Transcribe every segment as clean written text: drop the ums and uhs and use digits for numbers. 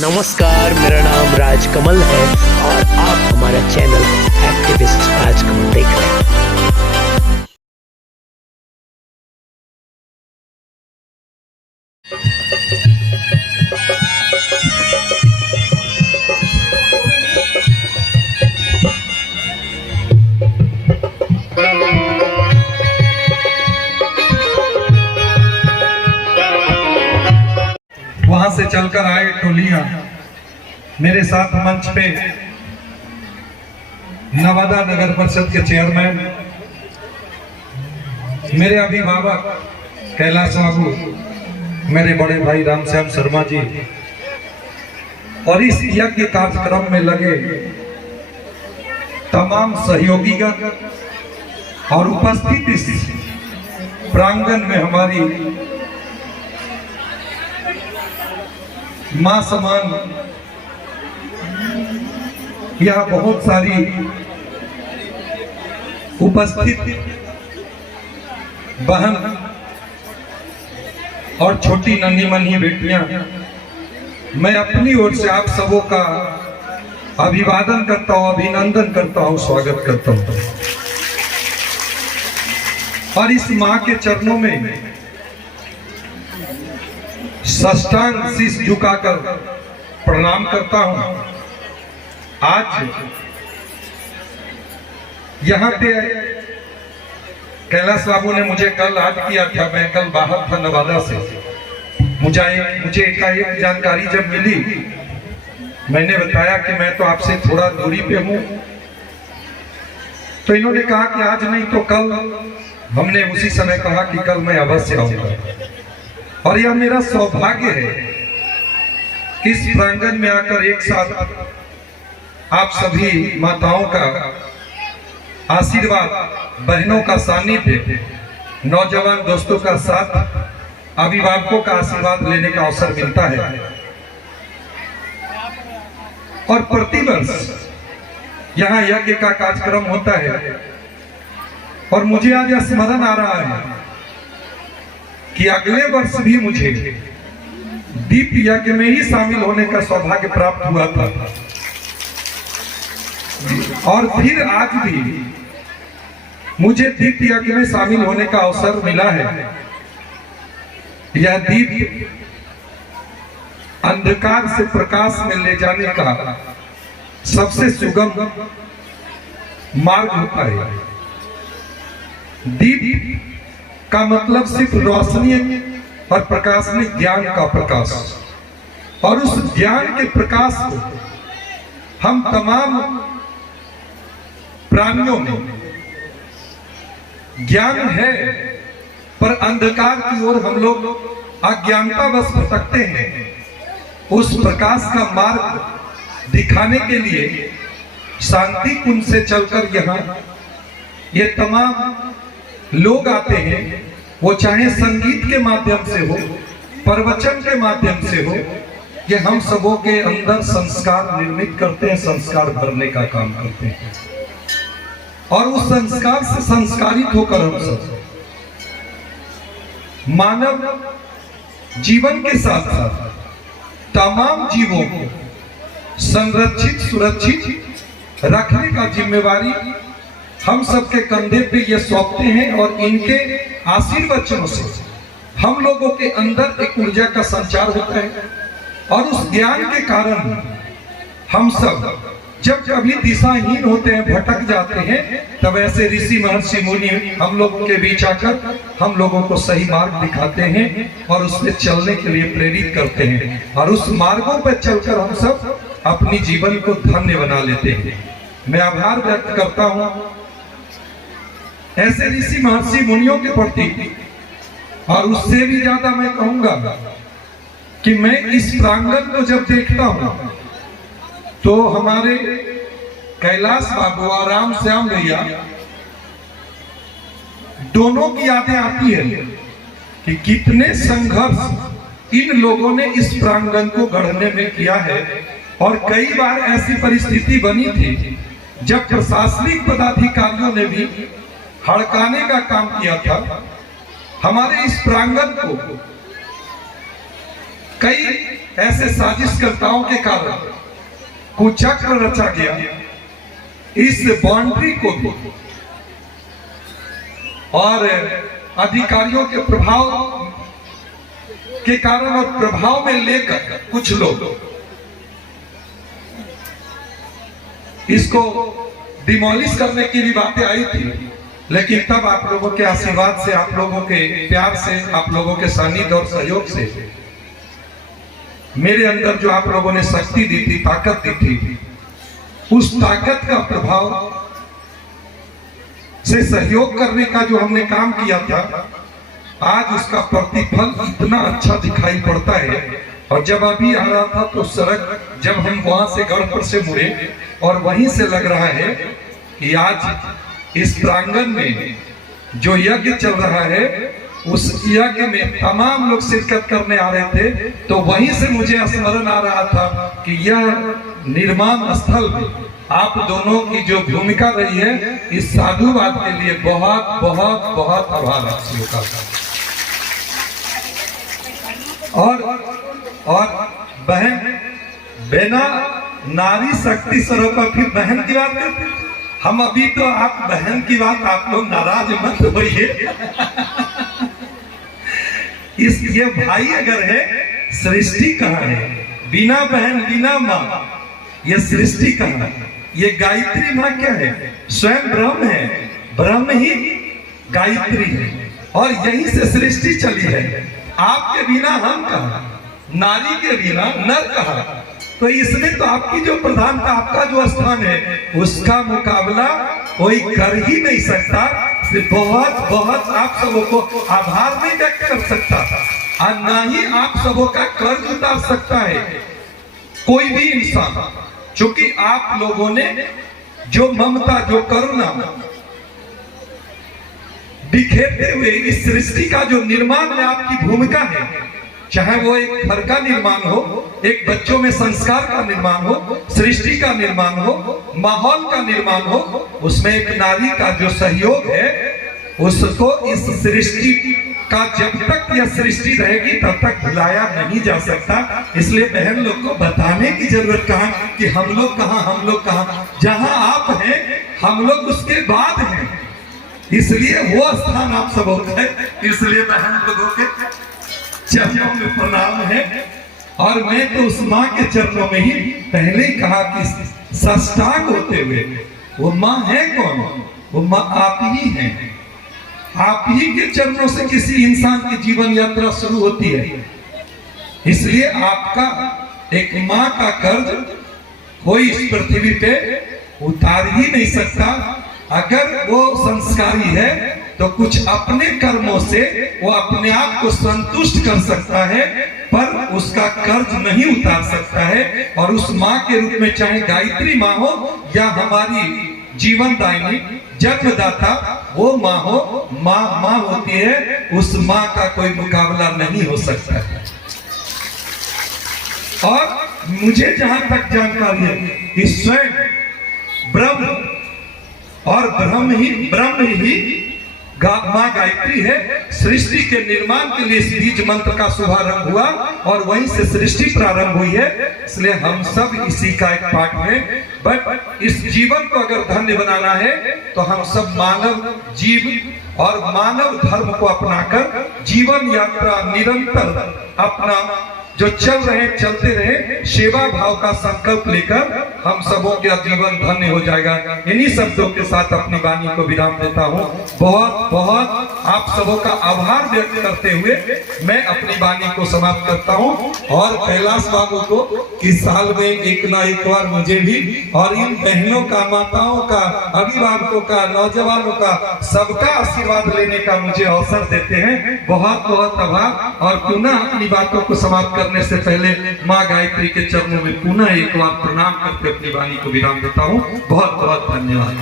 नमस्कार, मेरा नाम राजकमल है और आप हमारा चैनल एक्टिविस्ट राजकमल देख रहे हैं। वहां से चलकर आए टोलियां मेरे साथ मंच पे नवादा नगर परिषद के चेयरमैन, मेरे अभिभावक कैलाश बाबू, मेरे बड़े भाई रामश्याम शर्मा जी और इस यज्ञ कार्यक्रम में लगे तमाम सहयोगीगण और उपस्थित इस प्रांगण में हमारी मां समान यह बहुत सारी उपस्थित बहन और छोटी नन्ही मन्ही बेटियां, मैं अपनी ओर से आप सबों का अभिवादन करता हूं, अभिनंदन करता हूं, स्वागत करता हूं और इस मां के चरणों में साष्टांग शीश झुकाकर प्रणाम करता हूं। आज यहाँ पे कैलाश बाबू ने मुझे कल याद किया था, मैं कल बाहर था नवादा से। मुझे एकाएक जानकारी जब मिली, मैंने बताया कि मैं तो आपसे थोड़ा दूरी पे हूं, तो इन्होंने कहा कि आज नहीं तो कल। हमने उसी समय कहा कि कल मैं अवश्य आऊंगा और यह मेरा सौभाग्य है कि इस प्रांगण में आकर एक साथ आप सभी माताओं का आशीर्वाद, बहनों का सानिध्य, नौजवान दोस्तों का साथ, अभिभावकों का आशीर्वाद लेने का अवसर मिलता है। और प्रतिवर्ष यहाँ यज्ञ का कार्यक्रम होता है और मुझे आज यह स्मरण आ रहा है कि अगले वर्ष भी मुझे दीप यज्ञ में ही शामिल होने का सौभाग्य प्राप्त हुआ था और फिर आज भी मुझे दीप यज्ञ में शामिल होने का अवसर मिला है। यह दीप अंधकार से प्रकाश में ले जाने का सबसे सुगम मार्ग होता है। दीप का मतलब सिर्फ रोशनी और प्रकाश नहीं, ज्ञान का प्रकाश, और उस ज्ञान के प्रकाश को हम तमाम प्राणियों में ज्ञान है, पर अंधकार की ओर हम लोग अज्ञानतावश भटकते हैं। उस प्रकाश का मार्ग दिखाने के लिए शांति कुंज से चलकर यहाँ ये तमाम लोग आते हैं, वो चाहे संगीत के माध्यम से हो, प्रवचन के माध्यम से हो, ये हम सबों के अंदर संस्कार निर्मित करते हैं, संस्कार भरने का काम करते हैं और उस संस्कार से संस्कारित होकर हम सब मानव जीवन के साथ साथ तमाम जीवों को संरक्षित, सुरक्षित रखने का जिम्मेवारी हम सबके कंधे पे ये सौंपते हैं और इनके आशीर्वचनों से हम लोगों के अंदर एक ऊर्जा का संचार होता है और उस ज्ञान के कारण हम सब जब कभी दिशाहीन होते हैं, भटक जाते हैं, तब ऐसे ऋषि महर्षि मुनि हम लोगों के बीच आकर हम लोगों को सही मार्ग दिखाते हैं और उसमें चलने के लिए प्रेरित करते हैं और उस मार्गों पर चलकर हम सब अपनी जीवन को धन्य बना लेते हैं। मैं आभार व्यक्त करता हूं ऐसे ऋषि महर्षि मुनियों के प्रति और उससे भी ज्यादा मैं कहूंगा कि मैं इस प्रांगण को जब देखता हूं तो हमारे कैलाश बाबू और रामश्याम भैया दोनों की यादें आती है कि कितने संघर्ष इन लोगों ने इस प्रांगण को गढ़ने में किया है और कई बार ऐसी परिस्थिति बनी थी जब प्रशासनिक पदाधिकारियों ने भी हड़काने का काम किया था। हमारे इस प्रांगण को कई ऐसे साजिशकर्ताओं के कारण कुचक्र रचा गया, इस बाउंड्री को भी और अधिकारियों के प्रभाव के कारण और प्रभाव में लेकर कुछ लोग इसको डिमोलिश करने की भी बातें आई थी, लेकिन तब आप लोगों के आशीर्वाद से, आप लोगों के प्यार से, आप लोगों के सानिध्य और सहयोग से मेरे अंदर जो आप लोगों ने शक्ति दी थी, ताकत दी थी, उस ताकत का प्रभाव से सहयोग करने का जो हमने काम किया था, आज उसका प्रतिफल इतना अच्छा दिखाई पड़ता है। और जब अभी आ रहा था तो सड़क, जब हम वहां से गढ़पुर से मुड़े और वहीं से लग रहा है कि आज इस प्रांगण में जो यज्ञ चल रहा है, उस यज्ञ में तमाम लोग शिरकत करने आ रहे थे, तो वहीं से मुझे स्मरण आ रहा था कि यह निर्माण स्थल में आप दोनों की जो भूमिका रही है, इस साधुवाद के लिए बहुत बहुत बहुत आभार आप सभी का। और बहन, बिना नारी शक्ति स्वरूप फिर बहन की बात करते, हम अभी तो आप बहन की बात, आप लोग नाराज मत होइए। इस ये भाई अगर है, सृष्टि कहाँ है? बिना बहन बिना माँ, ये सृष्टि कहाँ है? ये गायत्री माँ क्या है? स्वयं ब्रह्म है, ब्रह्म ही गायत्री है, और यहीं से सृष्टि चली है। आपके बिना हम कहाँ, नारी के बिना नर कहाँ? तो इसमें तो आपकी जो प्रधानता, आपका जो स्थान है, उसका मुकाबला कोई कर ही नहीं सकता। बहुत बहुत आप सबों को आभार नहीं व्यक्त कर सकता, और ना ही आप सबों का कर्ज उतार सकता है कोई भी इंसान, क्योंकि आप लोगों ने जो ममता, जो करुणा बिखेरते हुए इस सृष्टि का जो निर्माण में आपकी भूमिका है, चाहे वो एक घर का निर्माण हो, एक बच्चों में संस्कार का निर्माण हो, सृष्टि का निर्माण हो, माहौल का निर्माण हो, उसमें एक नारी का जो सहयोग है, उसको इस सृष्टि का जब तक यह सृष्टि रहेगी तब तक भुलाया नहीं जा सकता। इसलिए बहन लोग को बताने की जरूरत कहाँ कि हम लोग कहाँ, हम लोग कहाँ, जहाँ आप हैं हम लोग उसके बाद हैं, इसलिए वो स्थान आप सब होता है। इसलिए बहन लोगों के चरणों में प्रणाम है, और मैं तो उस माँ के चरणों में ही पहले ही कहा कि साष्टांग होते हुए, वो माँ है कौन? वो माँ आप ही हैं। आप ही के चरणों से किसी इंसान की जीवन यात्रा शुरू होती है। इसलिए आपका एक माँ का कर्ज कोई इस पृथ्वी पे उतार ही नहीं सकता। अगर वो संस्कारी है तो कुछ अपने कर्मों से वो अपने आप को संतुष्ट कर सकता है, पर उसका कर्ज नहीं उतार सकता है। और उस माँ के रूप में, चाहे गायत्री माँ हो या हमारी जीवनदायिनी जन्मदाता वो माँ हो, माँ होती है, उस माँ का कोई मुकाबला नहीं हो सकता है। और मुझे जहां तक जानकारी है कि स्वयं ब्रह्म और ब्रह्म ही माँ गायत्री है। सृष्टि के निर्माण के लिए इस बीज मंत्र का शुभारंभ हुआ और वहीं से सृष्टि प्रारंभ हुई है। इसलिए हम सब इसी का एक पार्ट हैं। बट इस जीवन को अगर धन्य बनाना है तो हम सब मानव जीव और मानव धर्म को अपनाकर जीवन यात्रा निरंतर अपना जो चलते रहे, सेवा भाव का संकल्प लेकर हम सबों का जीवन धन्य हो जाएगा। इन्हीं शब्दों के साथ अपनी वाणी को विराम देता हूँ। बहुत बहुत आप सबों का आभार व्यक्त करते हुए मैं अपनी वाणी को समाप्त करता हूँ। और कैलाश बाबू को इस साल में एक ना एक बार मुझे भी और इन बहनों का, माताओं का, अभिभावकों का, नौजवानों का, सबका आशीर्वाद लेने का मुझे अवसर देते हैं। बहुत बहुत आभार। और पुनः अपनी बातों को समाप्त करने से पहले माँ गायत्री के चरणों में पुनः एक बार प्रणाम करके अपनी वाणी को विराम देता हूँ। बहुत बहुत धन्यवाद।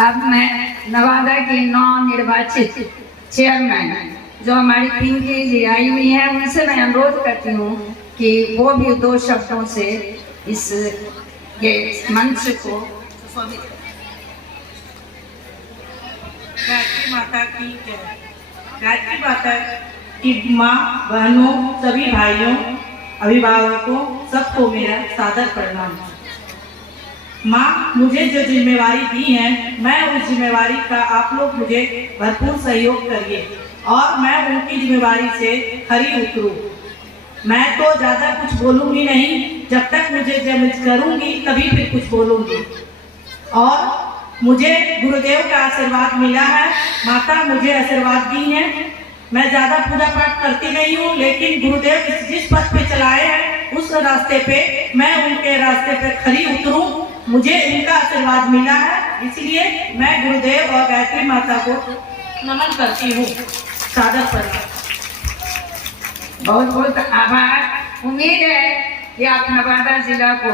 अब मैं नवादा की नवनिर्वाचित चेयरमैन जो हमारी टीम की आई हुई है, उनसे मैं अनुरोध करती हूँ कि वो भी दो शब्दों से इस ये मंच को। गायत्री माता की जय। गायत्री माता की माँ, बहनों, सभी भाइयों अभिभावकों सबको मेरा सादर प्रणाम। माँ, मुझे जो जिम्मेवारी दी है, मैं उस जिम्मेवारी का आप लोग मुझे भरपूर सहयोग करिए और मैं उनकी जिम्मेवारी से खरी उतरूं। मैं तो ज़्यादा कुछ बोलूँगी नहीं, जब तक मुझे जब करूँगी तभी फिर कुछ बोलूँगी। और मुझे गुरुदेव का आशीर्वाद मिला है, माता मुझे आशीर्वाद दी है। मैं ज़्यादा पूजा पाठ करती नहीं हूँ, लेकिन गुरुदेव जिस पथ पे चलाए हैं उस रास्ते पे मैं उनके रास्ते पे खरी उतरूं, मुझे उनका आशीर्वाद मिला है। इसलिए मैं गुरुदेव और गायत्री माता को नमन करती हूँ, सादर प्रणाम। बहुत बहुत आभार। उम्मीद है कि आप नवादा जिला को